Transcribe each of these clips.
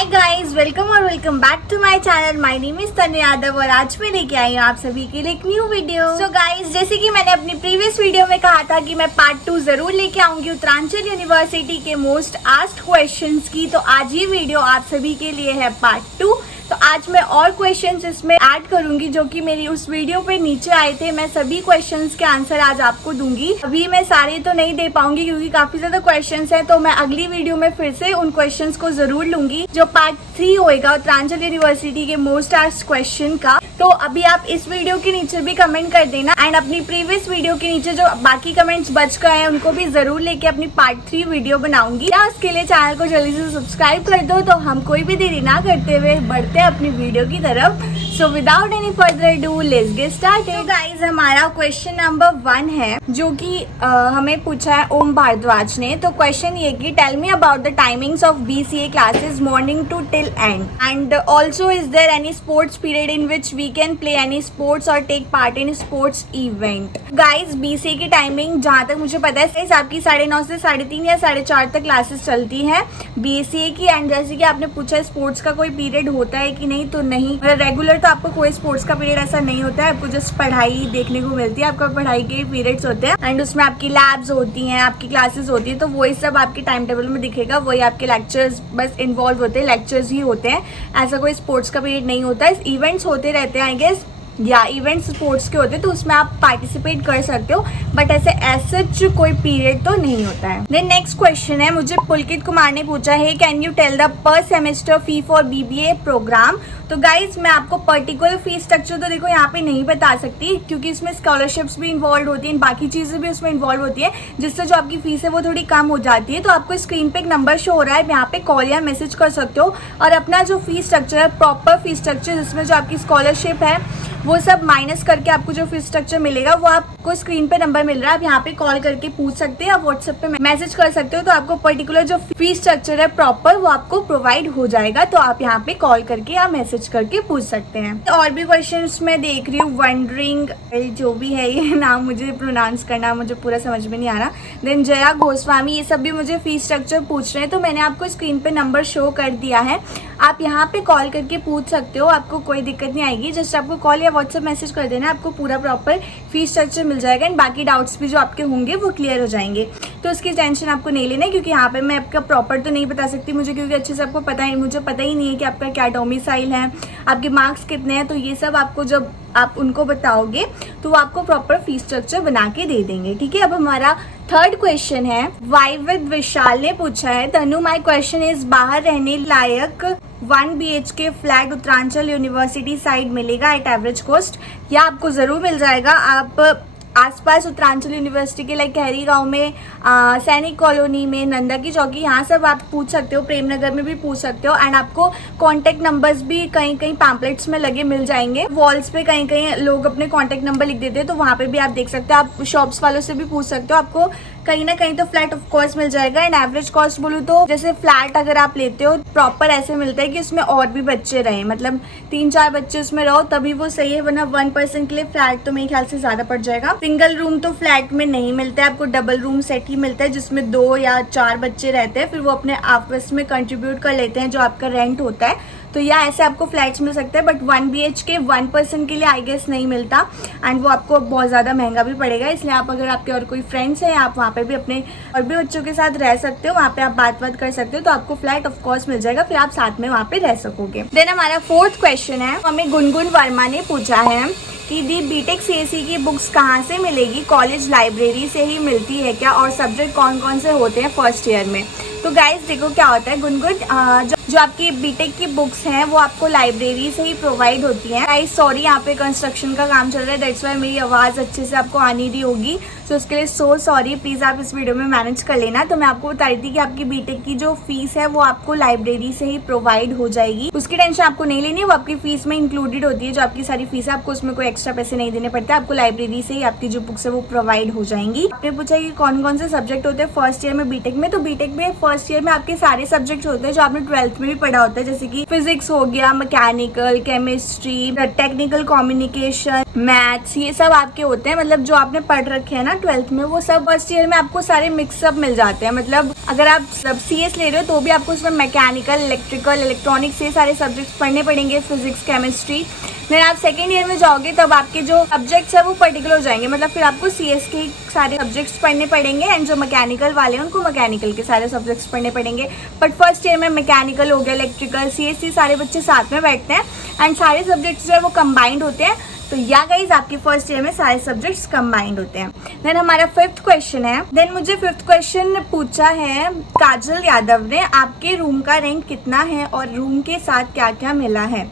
Hi guys, welcome back to my channel. My name is Tanu Yadav और आज मैं लेके आई हूँ आप सभी के लिए एक न्यू वीडियो। सो गाइस, जैसे कि मैंने अपनी प्रीवियस वीडियो में कहा था कि मैं पार्ट 2 जरूर लेके आऊंगी उत्तरांचल यूनिवर्सिटी के मोस्ट आस्क्ड क्वेश्चंस की, तो आज ये वीडियो आप सभी के लिए है पार्ट 2। तो आज मैं और क्वेश्चंस इसमें ऐड करूंगी जो कि मेरी उस वीडियो पे नीचे आए थे। मैं सभी क्वेश्चंस के आंसर आज आपको दूंगी। अभी मैं सारे तो नहीं दे पाऊंगी क्योंकि काफी ज्यादा क्वेश्चंस हैं, तो मैं अगली वीडियो में फिर से उन क्वेश्चंस को जरूर लूंगी जो पार्ट 3 होएगा उत्तरांचल यूनिवर्सिटी के मोस्ट आस्क्ड क्वेश्चन का। तो अभी आप इस वीडियो के नीचे भी कमेंट कर देना एंड अपनी प्रीवियस वीडियो के नीचे जो बाकी कमेंट्स बच गए हैं उनको भी जरूर लेके अपनी पार्ट 3 वीडियो बनाऊंगी। या उसके लिए चैनल को जल्दी से सब्सक्राइब कर दो। तो हम कोई भी देरी ना करते हुए बढ़ते हैं अपनी वीडियो की तरफ। So without any further do let's get started. तो गाइस, हमारा क्वेश्चन नंबर 1 है जो कि हमें पूछा है ओम भारद्वाज ने। तो क्वेश्चन ये कि tell me about the timings of BCA classes morning to till and also is there any sports period in which we can play any sports और take part in sports event. Guys, BCA की timing जहाँ तक मुझे पता है आपकी 9:30 से 3:30 या 4:30 तक क्लासेस चलती है BCA की। एंड जैसे कि आपने पूछा स्पोर्ट्स का कोई पीरियड होता है कि नहीं, तो नहीं, रेगुलर तो आपको कोई स्पोर्ट्स का पीरियड ऐसा नहीं होता है। आपको जस्ट पढ़ाई देखने को मिलती है, आपका पढ़ाई के पीरियड्स होते हैं एंड उसमें आपकी लैब्स होती हैं, आपकी क्लासेस होती है, तो वही सब आपके टाइम टेबल में दिखेगा। वही आपके लेक्चर्स बस इन्वॉल्व होते हैं, लेक्चर्स ही होते हैं, ऐसा कोई स्पोर्ट्स का पीरियड नहीं होता है। इवेंट्स होते रहते हैं आई गेस, या इवेंट्स स्पोर्ट्स के होते हैं तो उसमें आप पार्टिसिपेट कर सकते हो, बट ऐसे सच कोई पीरियड तो नहीं होता है। देन नेक्स्ट क्वेश्चन है, मुझे पुलकित कुमार ने पूछा है can you tell the per semester fee for BBA program. तो गाइज, मैं आपको पर्टिकुलर फी स्ट्रक्चर तो देखो यहाँ पे नहीं बता सकती क्योंकि इसमें स्कॉलरशिप्स भी इन्वॉल्व होती हैं, बाकी चीज़ें भी उसमें इन्वॉल्व होती है जिससे जो आपकी फीस है वो थोड़ी कम हो जाती है। तो आपको स्क्रीन पे एक नंबर शो हो रहा है, यहाँ पे कॉल या मैसेज कर सकते हो और अपना जो फी स्ट्रक्चर है, प्रॉपर फी स्ट्रक्चर जिसमें जो आपकी स्कॉलरशिप है वो सब माइनस करके आपको जो फीस स्ट्रक्चर मिलेगा वो आपको स्क्रीन पे नंबर मिल रहा है, आप यहाँ पे कॉल करके पूछ सकते हैं, आप व्हाट्सएप पे मैसेज कर सकते हो। तो आपको पर्टिकुलर जो फीस स्ट्रक्चर है प्रॉपर वो आपको प्रोवाइड हो जाएगा, तो आप यहाँ पे कॉल करके या मैसेज करके पूछ सकते हैं। और भी क्वेश्चन मैं देख रही हूँ, वंडरिंग जो भी है ये नाम मुझे प्रोनाउंस करना मुझे पूरा समझ में नहीं आ रहा। देन जया गोस्वामी, ये सब भी मुझे फीस स्ट्रक्चर पूछ रहे हैं, तो मैंने आपको स्क्रीन पे नंबर शो कर दिया है, आप यहाँ पे कॉल करके पूछ सकते हो, आपको कोई दिक्कत नहीं आएगी। जस्ट आपको कॉल या व्हाट्सएप मैसेज कर देना, आपको पूरा प्रॉपर फीस स्ट्रक्चर मिल जाएगा एंड बाकी डाउट्स भी जो आपके होंगे वो क्लियर हो जाएंगे। तो उसकी टेंशन आपको नहीं लेना है क्योंकि यहाँ पे मैं आपका प्रॉपर तो नहीं बता सकती मुझे, क्योंकि अच्छे से आपको पता है, मुझे पता ही नहीं है कि आपका क्या डोमिसाइल है, आपके मार्क्स कितने हैं। तो ये सब आपको जब आप उनको बताओगे तो वो आपको प्रॉपर फीस स्ट्रक्चर बना के दे देंगे, ठीक है। अब हमारा थर्ड क्वेश्चन है, वाई विद विशाल ने पूछा है तनु माई क्वेश्चन इज बाहर रहने लायक 1 BHK flat Uttaranchal university side मिलेगा एट एवरेज कॉस्ट। या आपको ज़रूर मिल जाएगा। आप आसपास उत्तरांचल यूनिवर्सिटी के लाइक कहरी गांव में, सैनिक कॉलोनी में, नंदा की चौकी, यहाँ सब आप पूछ सकते हो, प्रेमनगर में भी पूछ सकते हो। एंड आपको कॉन्टैक्ट नंबर्स भी कहीं कहीं पैम्पलेट्स में लगे मिल जाएंगे, वॉल्स पे कहीं कहीं लोग अपने कॉन्टैक्ट नंबर लिख देते हैं, तो वहाँ पे भी आप देख सकते हो। आप शॉप्स वालों से भी पूछ सकते हो, आपको कहीं ना कहीं तो फ्लैट ऑफ कोर्स मिल जाएगा। एंड एवरेज कॉस्ट बोलूँ तो जैसे फ्लैट अगर आप लेते हो प्रॉपर ऐसे मिलता है कि उसमें और भी बच्चे रहे, मतलब 3-4 बच्चे उसमें रहो तभी वो सही है, वरना 1 पर्सन के लिए फ्लैट तो मेरे ख्याल से ज़्यादा पड़ जाएगा। सिंगल रूम तो फ्लैट में नहीं मिलता है, आपको डबल रूम सेट ही मिलता है जिसमें 2 या 4 बच्चे रहते हैं, फिर वो अपने आपस में कंट्रीब्यूट कर लेते हैं जो आपका रेंट होता है। तो या ऐसे आपको फ्लैट्स मिल सकते हैं, बट 1 BHK 1 पर्सन के लिए आई गेस नहीं मिलता एंड वो आपको बहुत ज़्यादा महंगा भी पड़ेगा। इसलिए आप अगर आपके और कोई फ्रेंड्स हैं, आप वहाँ पे भी अपने और भी बच्चों के साथ रह सकते हो, वहाँ पे आप बात कर सकते हो, तो आपको फ्लैट ऑफ कोर्स मिल जाएगा, फिर आप साथ में वहाँ पे रह सकोगे। देन हमारा 4th क्वेश्चन है, हमें गुनगुन वर्मा ने पूछा है कि दी BTech CSE की बुक्स कहाँ से मिलेगी, कॉलेज लाइब्रेरी से ही मिलती है क्या, और सब्जेक्ट कौन कौन से होते हैं फर्स्ट ईयर में। तो गाइस देखो क्या होता है, गुनगुन जो आपकी BTech की बुक्स हैं वो आपको लाइब्रेरी से ही प्रोवाइड होती हैं। गाइस सॉरी, यहाँ पे कंस्ट्रक्शन का काम चल रहा है, दैट्स वाई मेरी आवाज़ अच्छे से आपको आनी रही होगी, तो उसके लिए सो सॉरी, प्लीज़ आप इस वीडियो में मैनेज कर लेना। तो मैं आपको बता रही थी कि आपकी BTech की जो फीस है वो आपको लाइब्रेरी से ही प्रोवाइड हो जाएगी, उसकी टेंशन आपको नहीं लेनी है, वो आपकी फीस में इंक्लूडेड होती है। जो आपकी सारी फीस है आपको उसमें कोई एक्स्ट्रा पैसे नहीं देने पड़ते, आपको लाइब्रेरी से ही आपकी जो बुक्स है वो प्रोवाइड हो जाएंगी। आपने पूछा कि कौन कौन से सब्जेक्ट होते हैं फर्स्ट ईयर में BTech में, तो BTech में फर्स्ट ईयर में आपके सारे सब्जेक्ट होते हैं जो आपने 12th में भी पढ़ा होता है, जैसे कि फिजिक्स हो गया, mechanical, chemistry, technical communication, maths, ये सब आपके होते हैं, मतलब जो आपने पढ़ रखे हैं ना 12th में, वो सब फर्स्ट ईयर में आपको सारे मिक्सअप मिल जाते हैं। मतलब अगर आप सब CS ले रहे हो तो भी आपको उसमें मैकेनिकल, इलेक्ट्रिकल, इलेक्ट्रॉनिक्स, ये सारे सब्जेक्ट्स पढ़ने पड़ेंगे, फिजिक्स, केमिस्ट्री। फिर आप सेकेंड ईयर में जाओगे तब आपके जो सब्जेक्ट्स है वो पर्टिकुलर हो जाएंगे, मतलब फिर आपको CS के सारे सब्जेक्ट्स पढ़ने पड़ेंगे एंड जो मैकेनिकल वाले हैं उनको मैकेनिकल के सारे सब्जेक्ट्स पढ़ने पड़ेंगे। बट फर्स्ट ईयर में मैकेनिकल हो गया, इलेक्ट्रिकल, CS सारे बच्चे साथ में बैठते हैं एंड सारे सब्जेक्ट्स जो है वो कंबाइंड होते हैं। तो या गाइज आपके फर्स्ट ईयर में सारे सब्जेक्ट्स कंबाइंड होते हैं। देन हमारा 5th क्वेश्चन है। देन मुझे 5th क्वेश्चन पूछा है काजल यादव ने, आपके रूम का रेंट कितना है और रूम के साथ क्या क्या मिला है।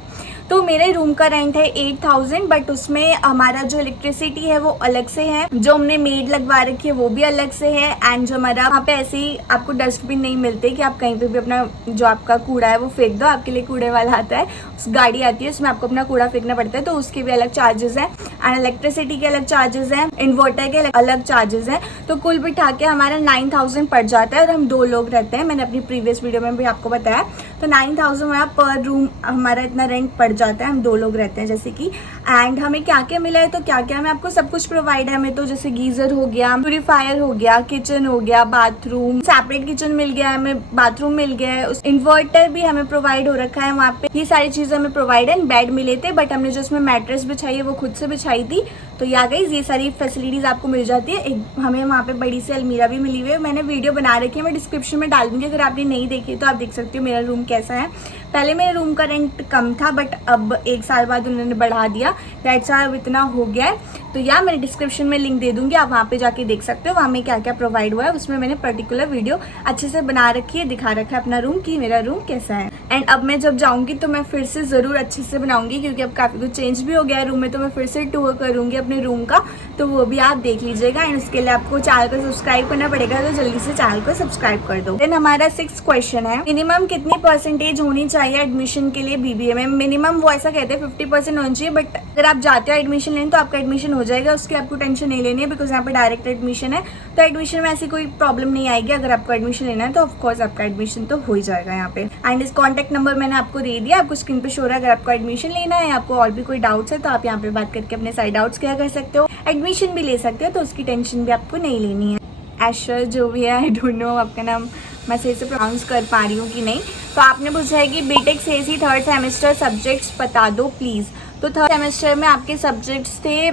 तो मेरे रूम का रेंट है 8000, बट उसमें हमारा जो इलेक्ट्रिसिटी है वो अलग से है, जो हमने मेड लगवा रखी है वो भी अलग से है एंड जो हमारा वहाँ पे ऐसे ही आपको डस्टबिन नहीं मिलते कि आप कहीं पे भी अपना जो आपका कूड़ा है वो फेंक दो, आपके लिए कूड़े वाला आता है, उस गाड़ी आती है उसमें आपको अपना कूड़ा फेंकना पड़ता है, तो उसके भी अलग चार्जेस हैं एंड इलेक्ट्रिसिटी के अलग चार्जेस हैं, इन्वर्टर के अलग चार्जेस हैं। तो कुल बिठा के हमारा 9000 पड़ जाता है और हम 2 लोग रहते हैं, मैंने अपनी प्रीवियस वीडियो में भी आपको बताया। तो 9000 हमारा पर रूम हमारा इतना रेंट पड़ जाता है, हम 2 लोग रहते हैं जैसे कि। एंड हमें क्या क्या मिला है, तो क्या क्या हमें आपको सब कुछ प्रोवाइड है हमें, तो जैसे गीजर हो गया, प्यूरीफायर हो गया, किचन हो गया, बाथरूम, सेपरेट किचन मिल गया है हमें, बाथरूम मिल गया है, इन्वर्टर भी हमें प्रोवाइड हो रखा है वहाँ पे, ये सारी चीजें हमें प्रोवाइड है। बेड मिले थे बट हमने जो उसमें मैट्रेस बिछाई है वो खुद से बिछाई थी। तो या गाइस ये सारी फैसिलिटीज आपको मिल जाती है। एक हमें वहाँ पे बड़ी सी अलमीरा भी मिली हुई है, मैंने वीडियो बना रखी है, मैं डिस्क्रिप्शन में डाल दूंगी, अगर आपने नहीं देखी तो आप देख सकते हो मेरा रूम कैसा है। पहले मेरे रूम का रेंट कम था बट अब 1 साल बाद उन्होंने बढ़ा दिया, दैट्स अब इतना हो गया है। तो या मैंने डिस्क्रिप्शन में लिंक दे दूंगी, आप वहाँ पे जाके देख सकते हो वहाँ में क्या क्या प्रोवाइड हुआ है, उसमें मैंने पर्टिकुलर वीडियो अच्छे से बना रखी है, दिखा रखा है अपना रूम कि मेरा रूम कैसा है। एंड अब मैं जब जाऊँगी तो मैं फिर से ज़रूर अच्छे से बनाऊंगी, क्योंकि अब काफ़ी कुछ चेंज भी हो गया है रूम में, तो मैं फिर से टूर करूँगी अपने रूम का, तो वो भी आप देख लीजिएगा। एंड उसके लिए आपको चैनल को सब्सक्राइब करना पड़ेगा, तो जल्दी से चैनल को सब्सक्राइब कर दो। देन हमारा 6th क्वेश्चन है, मिनिमम कितनी परसेंटेज होनी चाहिए एडमिशन के लिए BBA में। मिनिमम वो ऐसा कहते हैं 50% होनी चाहिए, बट अगर आप जाते हो एडमिशन लेने तो आपका एडमिशन हो जाएगा, उसकी आपको टेंशन नहीं लेनी है, बिकॉज यहाँ पे डायरेक्ट एडमिशन है, तो एडमिशन में ऐसी कोई प्रॉब्लम नहीं आएगी। अगर आपको एडमिशन लेना है तो ऑफकोर्स आपका एडमिशन तो हो ही जाएगा यहाँ पे। एंड इस कॉन्टैक्ट नंबर मैंने आपको दे दिया, आपको स्क्रीन पे शो रहा है। अगर आपको एडमिशन लेना है, आपको और भी कोई डाउट्स है तो आप यहाँ पे बात करके अपने सारे डाउट्स क्लियर कर सकते हो, एडमिशन भी ले सकते हो, तो उसकी टेंशन भी आपको नहीं लेनी है। ऐशर जो भी है, आई डोंट नो आपका नाम मैं सही से प्रोनाउंस कर पा रही हूँ कि नहीं। तो आपने पूछा है कि BTech CSE 3rd semester subjects बता दो प्लीज़। तो 3rd सेमेस्टर में आपके सब्जेक्ट्स थे,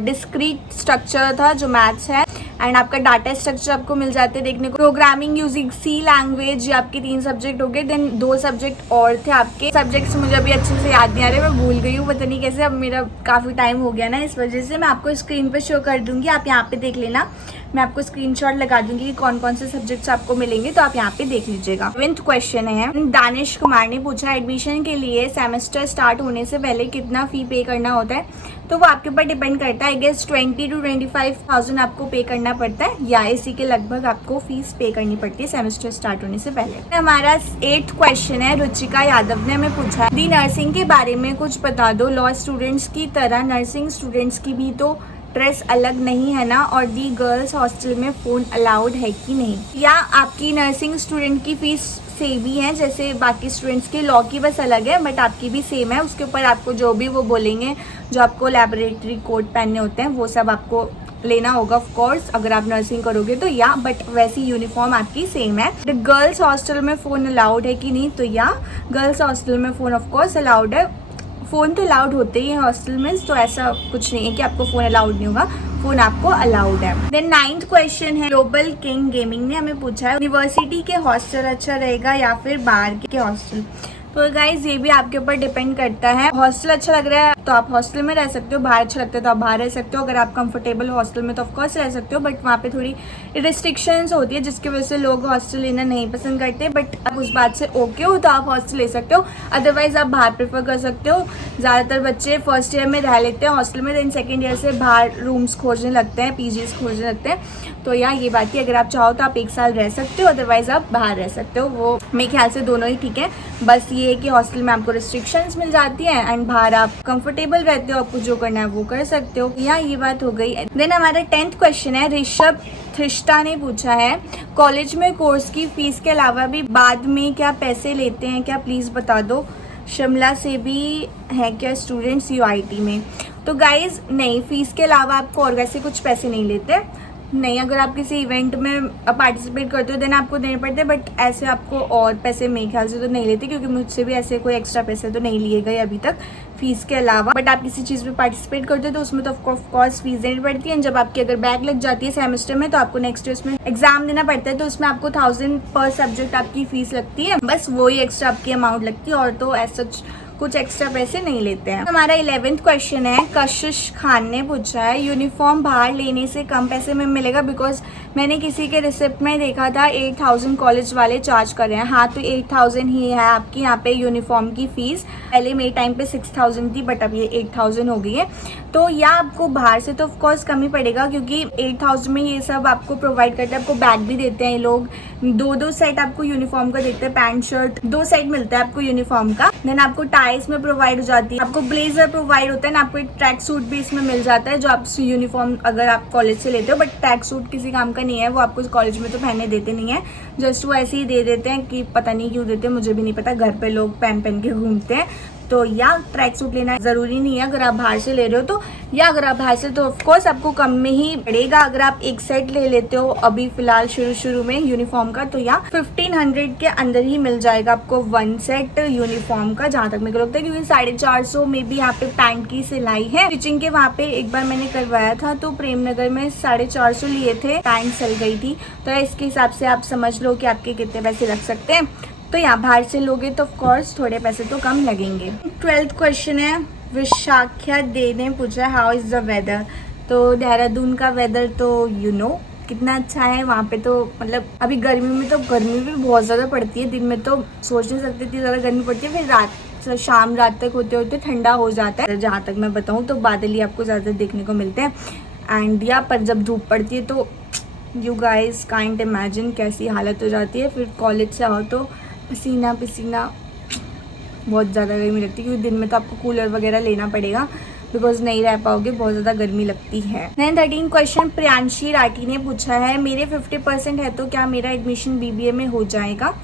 डिस्क्रीट स्ट्रक्चर था जो मैथ्स है, एंड आपका डाटा स्ट्रक्चर आपको मिल जाते हैं देखने को, प्रोग्रामिंग यूजिंग C लैंग्वेज, ये आपके 3 सब्जेक्ट हो गए। देन 2 सब्जेक्ट और थे आपके, सब्जेक्ट्स मुझे अभी अच्छे से याद नहीं आ रहे, मैं भूल गई हूँ, पता नहीं कैसे, अब मेरा काफ़ी टाइम हो गया ना, इस वजह से। मैं आपको स्क्रीन पे शो कर दूंगी, आप यहाँ पे देख लेना, मैं आपको स्क्रीनशॉट लगा दूंगी कि कौन कौन से सब्जेक्ट्स आपको मिलेंगे, तो आप यहाँ पे देख लीजिएगा। 7th क्वेश्चन है, दानिश कुमार ने पूछा, एडमिशन के लिए सेमेस्टर स्टार्ट होने से पहले कितना फ़ी पे करना होता है। तो वो आपके ऊपर डिपेंड करता है, आई गेस 20 to 25,000 आपको पे करना पड़ता है, या इसी के लगभग आपको फीस पे करनी पड़ती है सेमेस्टर स्टार्ट होने से पहले। हमारा 8th क्वेश्चन है, रुचिका यादव ने हमें पूछा, दी नर्सिंग के बारे में कुछ बता दो, लॉ स्टूडेंट्स की तरह नर्सिंग स्टूडेंट्स की भी तो ड्रेस अलग नहीं है ना, और दी गर्ल्स हॉस्टल में फ़ोन अलाउड है कि नहीं। या आपकी नर्सिंग स्टूडेंट की फ़ीस सेम ही है जैसे बाकी स्टूडेंट्स की, लॉ की बस अलग है बट आपकी भी सेम है। उसके ऊपर आपको जो भी वो बोलेंगे, जो आपको लैबोरेटरी कोट पहनने होते हैं वो सब आपको लेना होगा ऑफ कोर्स, अगर आप नर्सिंग करोगे तो, या बट वैसी यूनिफॉर्म आपकी सेम है। गर्ल्स हॉस्टल में फ़ोन अलाउड है कि नहीं, तो या गर्ल्स हॉस्टल में फ़ोन ऑफ कोर्स अलाउड है। फ़ोन तो अलाउड होते ही है हॉस्टल में, तो ऐसा कुछ नहीं है कि आपको फ़ोन अलाउड नहीं होगा, फ़ोन आपको अलाउड है। देन 9th क्वेश्चन है, ग्लोबल किंग गेमिंग ने हमें पूछा है, यूनिवर्सिटी के हॉस्टल अच्छा रहेगा या फिर बाहर के हॉस्टल। तो गाइज ये भी आपके ऊपर डिपेंड करता है, हॉस्टल अच्छा लग रहा है तो आप हॉस्टल में रह सकते हो, बाहर अच्छा लगता है तो आप बाहर रह सकते हो। अगर आप कंफर्टेबल हॉस्टल में तो ऑफकोर्स रह सकते हो, बट वहाँ पे थोड़ी रिस्ट्रिक्शंस होती है जिसकी वजह से लोग हॉस्टल लेना नहीं पसंद करते, बट आप उस बात से ओके हो तो आप हॉस्टल ले सकते हो, अदरवाइज आप बाहर प्रेफर कर सकते हो। ज़्यादातर बच्चे फर्स्ट ईयर में रह लेते हैं हॉस्टल में, देन सेकेंड ईयर से बाहर रूम्स खोजने लगते हैं, PGs खोजने लगते हैं। तो यार ये बात है, अगर आप चाहो तो आप 1 साल रह सकते हो, अदरवाइज आप बाहर रह सकते हो, वो मेरे ख्याल से दोनों ही ठीक है। बस ये है कि हॉस्टल में आपको रिस्ट्रिक्शंस मिल जाती हैं एंड बाहर आप कंफर्टेबल रहते हो, आपको जो करना है वो कर सकते हो। यहाँ ये बात हो गई। देन हमारा 10th क्वेश्चन है, ऋषभ थ्रिष्टा ने पूछा है, कॉलेज में कोर्स की फीस के अलावा भी बाद में क्या पैसे लेते हैं क्या, प्लीज़ बता दो। शिमला से भी है क्या स्टूडेंट्स UIT में। तो गाइज नहीं, फीस के अलावा आपको और वैसे कुछ पैसे नहीं लेते नहीं। अगर आप किसी इवेंट में पार्टिसिपेट करते हो देन आपको देने पड़ते हैं, बट ऐसे आपको और पैसे मेरे ख्याल से तो नहीं लेते, क्योंकि मुझसे भी ऐसे कोई एक्स्ट्रा पैसे तो नहीं लिए गए अभी तक फीस के अलावा। बट आप किसी चीज़ में पार्टिसिपेट करते हो तो उसमें तो ऑफकोर्स फीस देनी पड़ती है। जब आपकी अगर बैक लग जाती है सेमेस्टर में तो आपको नेक्स्ट ईयर उसमें एग्जाम देना पड़ता है, तो उसमें आपको 1000 पर सब्जेक्ट आपकी फीस लगती है, बस वही एक्स्ट्रा आपकी अमाउंट लगती है, और तो ऐसा कुछ एक्स्ट्रा पैसे नहीं लेते हैं। हमारा 11th क्वेश्चन है, कशिश खान ने पूछा है यूनिफॉर्म बाहर लेने से कम पैसे में मिलेगा? बिकॉज मैंने किसी के रिसिप्ट में देखा था 8000 कॉलेज वाले चार्ज कर रहे हैं। हाँ, तो 8000 ही है आपकी यहाँ पे यूनिफॉर्म की फीस। पहले मेरे टाइम पे 6000 थी, बट अब ये 8000 हो गई है। तो या आपको बाहर से तो ऑफकोर्स कम ही पड़ेगा, क्योंकि 8000 में ये सब आपको प्रोवाइड करते हैं। आपको बैग भी देते हैं ये लोग, 2 सेट आपको यूनिफॉर्म का देते हैं, पैंट शर्ट 2 सेट मिलता है आपको यूनिफॉर्म का। देन आपको टाइज में प्रोवाइड हो जाती है, आपको ब्लेजर प्रोवाइड होता है ना, आपको एक ट्रैक सूट भी इसमें मिल जाता है जो आप यूनिफॉर्म अगर आप कॉलेज से लेते हो। बट ट्रैक सूट किसी काम का नहीं है, वो आपको कॉलेज में तो पहनने देते नहीं है, जस्ट वो ऐसे ही दे देते हैं कि पता नहीं क्यों देते हैं, मुझे भी नहीं पता। घर पे लोग पहन के घूमते हैं। तो या ट्रैक सूट लेना ज़रूरी नहीं है अगर आप बाहर से ले रहे हो तो, या अगर आप बाहर से तो ऑफकोर्स आपको कम में ही पड़ेगा। अगर आप एक सेट ले लेते हो अभी फिलहाल शुरू में यूनिफॉर्म का, तो या 1500 के अंदर ही मिल जाएगा आपको 1 सेट यूनिफॉर्म का, जहाँ तक मेरे को लगता है। क्योंकि 450 में भी यहाँ पे पैंट की सिलाई है। स्टिचिंग के वहाँ पे एक बार मैंने करवाया था तो प्रेमनगर में 450 लिए थे, पैंट सिल गई थी। तो इसके हिसाब से आप समझ लो कि आपके कितने पैसे लग सकते हैं। तो यहाँ बाहर से लोगे तो ऑफकोर्स थोड़े पैसे तो कम लगेंगे। 12th क्वेश्चन है, विशाख्या दे ने पूछा हाउ इज़ द वेदर? तो देहरादून का वेदर तो कितना अच्छा है वहाँ पे। तो मतलब अभी गर्मी में तो गर्मी भी बहुत ज़्यादा पड़ती है, दिन में तो सोच नहीं सकते इतनी ज़्यादा गर्मी पड़ती है, फिर शाम रात तक होते होते ठंडा हो जाता है। जहाँ तक मैं बताऊँ तो बादल ही आपको ज़्यादा देखने को मिलते हैं। एंड या पर जब धूप पड़ती है तो यू गाइस काइंट इमेजिन कैसी हालत हो जाती है। फिर कॉलेज से आओ तो पसीना बहुत ज़्यादा गर्मी लगती है, क्योंकि दिन में तो आपको कूलर वगैरह लेना पड़ेगा, बिकॉज नहीं रह पाओगे, बहुत ज़्यादा गर्मी लगती है। 13 क्वेश्चन प्रियांशी राठी ने पूछा है, मेरे 50% है तो क्या मेरा एडमिशन BBA में हो जाएगा?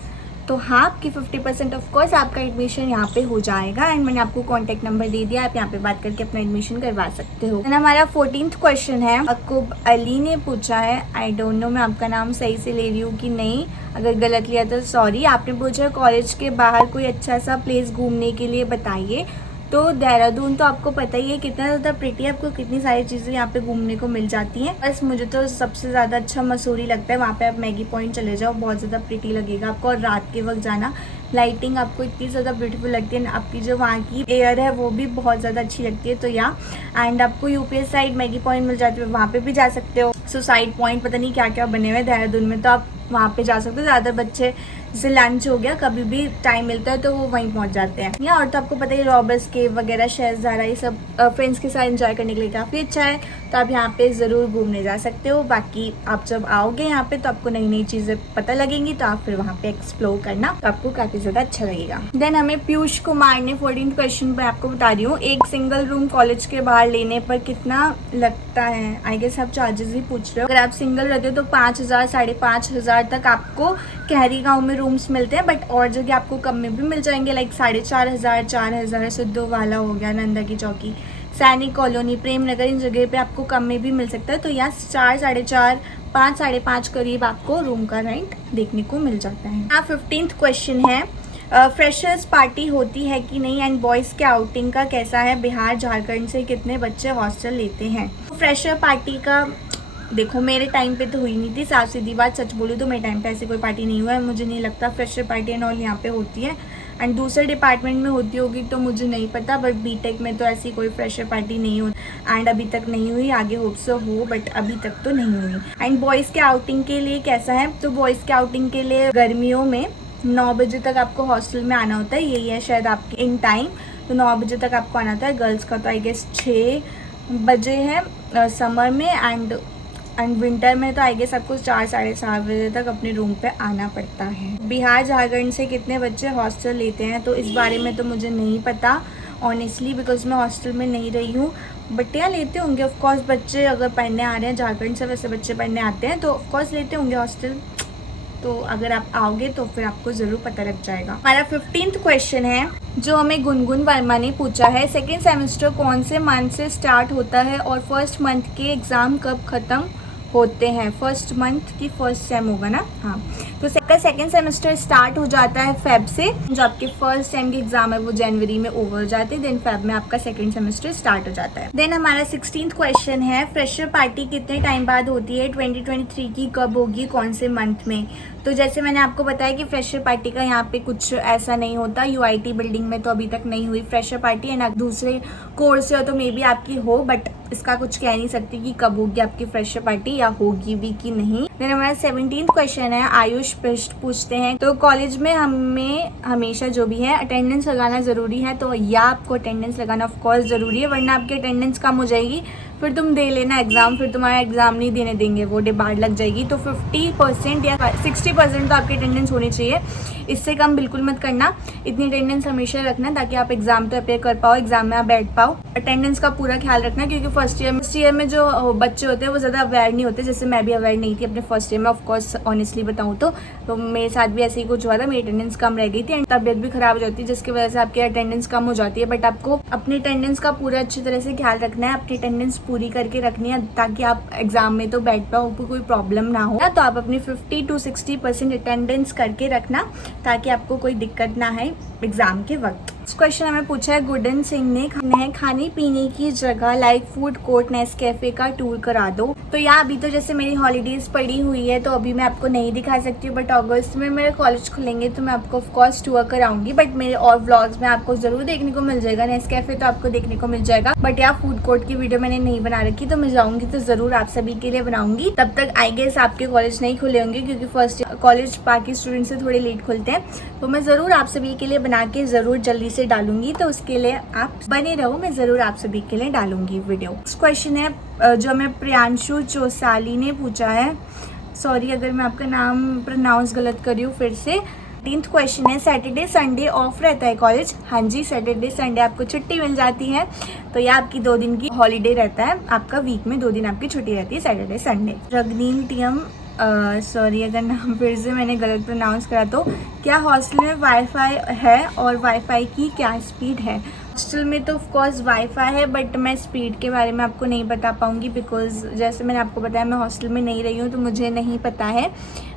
तो हाँ, आपकी 50% ऑफकोर्स आपका एडमिशन यहाँ पे हो जाएगा। एंड मैंने आपको कॉन्टैक्ट नंबर दे दिया, आप यहाँ पे बात करके अपना एडमिशन करवा सकते हो। हमारा 14th क्वेश्चन है, अकूब अली ने पूछा है, आई डोंट नो मैं आपका नाम सही से ले रही हूँ कि नहीं, अगर गलत लिया तो सॉरी। आपने पूछा कॉलेज के बाहर कोई अच्छा सा प्लेस घूमने के लिए बताइए। तो देहरादून तो आपको पता ही है कितना ज़्यादा प्रिटी है, आपको कितनी सारी चीज़ें यहाँ पे घूमने को मिल जाती हैं। बस मुझे तो सबसे ज़्यादा अच्छा मसूरी लगता है, वहाँ पे आप मैगी पॉइंट चले जाओ, बहुत ज़्यादा प्रिटी लगेगा आपको। और रात के वक्त जाना, लाइटिंग आपको इतनी ज़्यादा ब्यूटीफुल लगती है, आपकी जो वहाँ की एयर है वो भी बहुत ज़्यादा अच्छी लगती है। तो एंड आपको UPS साइड मैगी पॉइंट मिल जाती है, वहाँ पर भी जा सकते हो। सुसाइड पॉइंट पता नहीं क्या क्या बने हुए हैं देहरादून में, तो आप वहाँ पे जा सकते हो। ज़्यादातर बच्चे जैसे लंच हो गया, कभी भी टाइम मिलता है तो वो वहीं पहुँच जाते हैं। या और तो आपको पता ही रॉबर्स केव वगैरह, शहजारा, ये सब फ्रेंड्स के साथ एंजॉय करने के लिए काफ़ी अच्छा है। तो आप यहाँ पे ज़रूर घूमने जा सकते हो। बाकी आप जब आओगे यहाँ पे तो आपको नई नई चीज़ें पता लगेंगी, तो आप फिर वहाँ पे एक्सप्लोर करना, तो आपको काफ़ी ज़्यादा अच्छा लगेगा। देन हमें पीयूष कुमार ने 14th क्वेश्चन पर आपको बता रही हूँ, एक सिंगल रूम कॉलेज के बाहर लेने पर कितना लगता है? आई गेस आप चार्जेस ही पूछ रहे हो। अगर आप सिंगल रहते हो तो 5000 5500 तक आपको कहरी गाँव में रूम्स मिलते हैं, बट और जगह आपको कम में भी मिल जाएंगे, लाइक 4500 4000, सिद्धू वाला हो गया, नंदा की चौकी, सैनिक कॉलोनी, प्रेमनगर, इन जगह पे आपको कम में भी मिल सकता है। तो यहाँ 4 साढ़े 4 5 साढ़े 5 करीब आपको रूम का रेंट देखने को मिल जाता है। 15th क्वेश्चन है, फ्रेशर्स पार्टी होती है कि नहीं एंड बॉयज़ के आउटिंग का कैसा है? बिहार झारखंड से कितने बच्चे हॉस्टल लेते हैं? फ्रेशर पार्टी का देखो, मेरे टाइम पे तो हुई नहीं थी, साफ सीधी बात सच बोलूँ तो मेरे टाइम पे ऐसी कोई पार्टी नहीं हुआ है। मुझे नहीं लगता फ्रेशर पार्टी एंड ऑल यहाँ पे होती है, एंड दूसरे डिपार्टमेंट में होती होगी तो मुझे नहीं पता, बट बीटेक में तो ऐसी कोई फ्रेशर पार्टी नहीं हुई एंड अभी तक नहीं हुई। आगे होप सो हो, बट अभी तक तो नहीं हुई। एंड बॉयज़ के आउटिंग के लिए कैसा है? तो बॉयज़ के आउटिंग के लिए गर्मियों में 9 बजे तक आपको हॉस्टल में आना होता है, यही है शायद आपकी इन टाइम, तो 9 बजे तक आपको आना होता है। गर्ल्स का तो आई गेस 6 बजे है समर में, एंड विंटर में तो आई गेस आपको 4 साढ़े 4 बजे तक अपने रूम पे आना पड़ता है। बिहार झारखंड से कितने बच्चे हॉस्टल लेते हैं? तो इस बारे में तो मुझे नहीं पता ऑनेस्टली, बिकॉज मैं हॉस्टल में नहीं रही हूँ, बट यहाँ लेते होंगे ऑफकोर्स बच्चे, अगर पढ़ने आ रहे हैं झारखंड से, वैसे बच्चे पढ़ने आते हैं तो ऑफकोर्स लेते होंगे हॉस्टल। तो अगर आप आओगे तो फिर आपको ज़रूर पता लग जाएगा। हमारा 15th क्वेश्चन है जो हमें गुनगुन वर्मा ने पूछा है, सेकेंड सेमेस्टर कौन से मंथ से स्टार्ट होता है और फर्स्ट मंथ के एग्ज़ाम कब ख़त्म होते हैं? फर्स्ट मंथ की फर्स्ट सेम होगा ना, हाँ। तो सेकेंड सेमेस्टर स्टार्ट हो जाता है फेब से, जो आपके फर्स्ट सेम के एग्जाम है वो जनवरी में ओवर हो जाते हैं, देन फेब में आपका सेकेंड सेमेस्टर स्टार्ट हो जाता है। देन हमारा 16th क्वेश्चन है, फ्रेशर पार्टी कितने टाइम बाद होती है? 2023 की कब होगी, कौन से मंथ में? तो जैसे मैंने आपको बताया कि फ्रेशर पार्टी का यहाँ पे कुछ ऐसा नहीं होता, UIT बिल्डिंग में तो अभी तक नहीं हुई फ्रेशर पार्टी, एंड दूसरे कोर्स से हो तो मे बी आपकी हो, बट इसका कुछ कह नहीं सकती कि कब होगी आपकी फ्रेशर पार्टी या होगी भी कि नहीं। देन हमारा 17th क्वेश्चन है, आयुष पृष्ठ पूछते हैं, तो कॉलेज में हमें हमेशा जो भी है अटेंडेंस लगाना ज़रूरी है? तो या आपको अटेंडेंस लगाना ऑफकोर्स ज़रूरी है, वरना आपकी अटेंडेंस कम हो जाएगी, फिर तुम दे लेना एग्ज़ाम, फिर तुम्हारा एग्ज़ाम नहीं देने देंगे, वो डिबार लग जाएगी। तो 50% या 60% तो आपकी अटेंडेंस होनी चाहिए, इससे कम बिल्कुल मत करना। इतनी अटेंडेंस हमेशा रखना ताकि आप एग्ज़ाम तो अपेयर कर पाओ, एग्ज़ाम में आप बैठ पाओ। अटेंडेंस का पूरा ख्याल रखना, क्योंकि फर्स्ट ईयर में जो बच्चे होते हैं वो ज़्यादा अवेयर नहीं होते, जैसे मैं भी अवेयर नहीं थी अपने फर्स्ट ईयर में, ऑफकोर्स ऑनेस्टली बताऊँ तो मेरे साथ भी ऐसे ही कुछ हुआ था, मेरी अटेंडेंस कम रह गई थी एंड तबियत भी ख़राब हो जाती है, जिसकी वजह से आपकी अटेंडेंस कम हो जाती है। बट आपको अपनी अटेंडेंस का पूरा अच्छी तरह से ख्याल रखना है, अपनी अटेंडेंस पूरी करके रखनी है ताकि आप एग्जाम में तो बैठ पाओ, आपको कोई प्रॉब्लम ना हो। तो आप अपनी 50 to 60% अटेंडेंस करके रखना ताकि आपको कोई दिक्कत ना है एग्जाम के वक्त। क्वेश्चन हमें पूछा है गुडन सिंह ने, खाने पीने की जगह लाइक फूड कोर्ट, नेस्कैफे का टूर करा दो। तो यहाँ अभी तो जैसे मेरी हॉलीडेज पड़ी हुई है तो अभी मैं आपको नहीं दिखा सकती हूँ, बट अगस्त में मेरे कॉलेज खुलेंगे तो मैं आपको ऑफकोर्स टूर कराऊंगी, बट मेरे और व्लॉग्स में आपको जरूर देखने को मिल जाएगा। नेस्कैफे तो आपको देखने को मिल जाएगा, बट यहाँ फूड कोर्ट की वीडियो मैंने नहीं बना रखी, तो मैं जाऊंगी तो जरूर आप सभी के लिए बनाऊंगी। तब तक आई गेस आपके कॉलेज नहीं खुले होंगे, क्योंकि फर्स्ट कॉलेज बाकी स्टूडेंट से थोड़े लेट खुलते हैं, तो मैं ज़रूर आप सभी के लिए बना के ज़रूर जल्दी से डालूंगी, तो उसके लिए आप बने रहो, मैं ज़रूर आप सभी के लिए डालूंगी वीडियो। नेक्स्ट क्वेश्चन है जो हमें प्रियांशु चौसाली ने पूछा है, सॉरी अगर मैं आपका नाम प्रोनाउंस गलत करी हूँ फिर से। 10th क्वेश्चन है, सैटरडे संडे ऑफ रहता है कॉलेज? हाँ जी, सैटरडे संडे आपको छुट्टी मिल जाती है, तो यह आपकी 2 दिन की हॉलीडे रहता है, आपका वीक में 2 दिन आपकी छुट्टी रहती है, सैटरडे संडे। रगनील टीएम, सॉरी अगर नाम फिर से मैंने गलत प्रोनाउंस करा तो, क्या हॉस्टल में वाईफाई है और वाईफाई की क्या स्पीड है? हॉस्टल में तो ऑफकोर्स वाईफाई है, बट मैं स्पीड के बारे में आपको नहीं बता पाऊँगी, बिकॉज जैसे मैंने आपको बताया मैं हॉस्टल में नहीं रही हूँ तो मुझे नहीं पता है,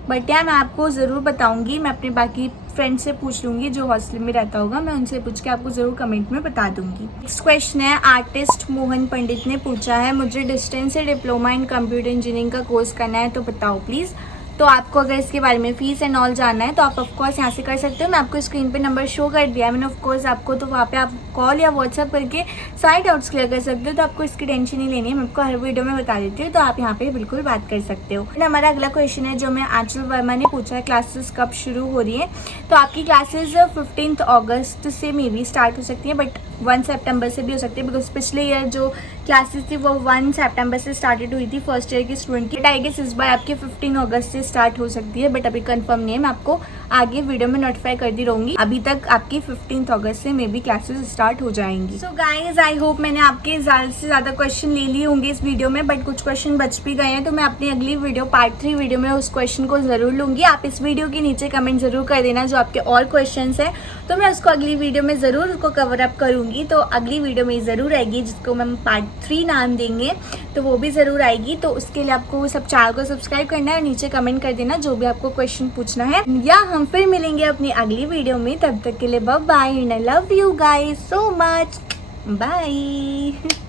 बट या मैं आपको ज़रूर बताऊँगी। मैं अपने बाकी फ्रेंड से पूछ लूँगी जो हॉस्टल में रहता होगा, मैं उनसे पूछ के आपको ज़रूर कमेंट में बता दूँगी। नेक्स्ट क्वेश्चन है, आर्टिस्ट मोहन पंडित ने पूछा है, मुझे डिस्टेंस से डिप्लोमा इन कंप्यूटर इंजीनियरिंग का कोर्स करना है तो बताओ प्लीज़। तो आपको अगर इसके बारे में फ़ीस एंड ऑल जानना है तो आप ऑफकोर्स यहाँ से कर सकते हो, मैं आपको स्क्रीन पे नंबर शो कर दिया है मैंने ऑफकोर्स आपको, तो वहाँ पे आप कॉल या व्हाट्सअप करके सारे डाउट्स क्लियर कर सकते हो, तो आपको इसकी टेंशन नहीं लेनी है, मैं आपको हर वीडियो में बता देती हूँ, तो आप यहाँ पे बिल्कुल बात कर सकते हो। एंड हमारा अगला क्वेश्चन है जो मैं आंचल वर्मा ने पूछा है, क्लासेस कब शुरू हो रही है? तो आपकी क्लासेस 15 अगस्त से मे बी स्टार्ट हो सकती है, बट 1 सितंबर से भी हो सकती है, बिकॉज पिछले ईयर जो क्लासेस थी वो 1 सितंबर से स्टार्टेड हुई थी फर्स्ट ईयर की स्टूडेंट की, बट आई गेस इस बार आपकी 15 अगस्त से स्टार्ट हो सकती है, बट अभी कंफर्म नहीं है, मैं आपको आगे वीडियो में नोटिफाई करती रहूंगी। अभी तक आपकी 15 अगस्त से मे बी क्लासेस स्टार्ट हो जाएंगी। सो गाइज आई होप मैंने आपके ज़्यादा से ज़्यादा क्वेश्चन ले लिए होंगे इस वीडियो में, बट कुछ क्वेश्चन बच भी गए हैं, तो मैं अपनी अगली वीडियो पार्ट 3 वीडियो में उस क्वेश्चन को ज़रूर लूँगी। आप इस वीडियो के नीचे कमेंट ज़रूर कर देना जो आपके और क्वेश्चन है, तो मैं उसको अगली वीडियो में ज़रूर उसको कवर अप करूँगी, तो अगली वीडियो में ज़रूर आएगी जिसको हम पार्ट 3 नाम देंगे, तो वो भी ज़रूर आएगी। तो उसके लिए आपको सब चैनल को सब्सक्राइब करना है और नीचे कमेंट कर देना जो भी आपको क्वेश्चन पूछना है, या हम फिर मिलेंगे अपनी अगली वीडियो में। तब तक के लिए bye bye and I love you guys so much, bye.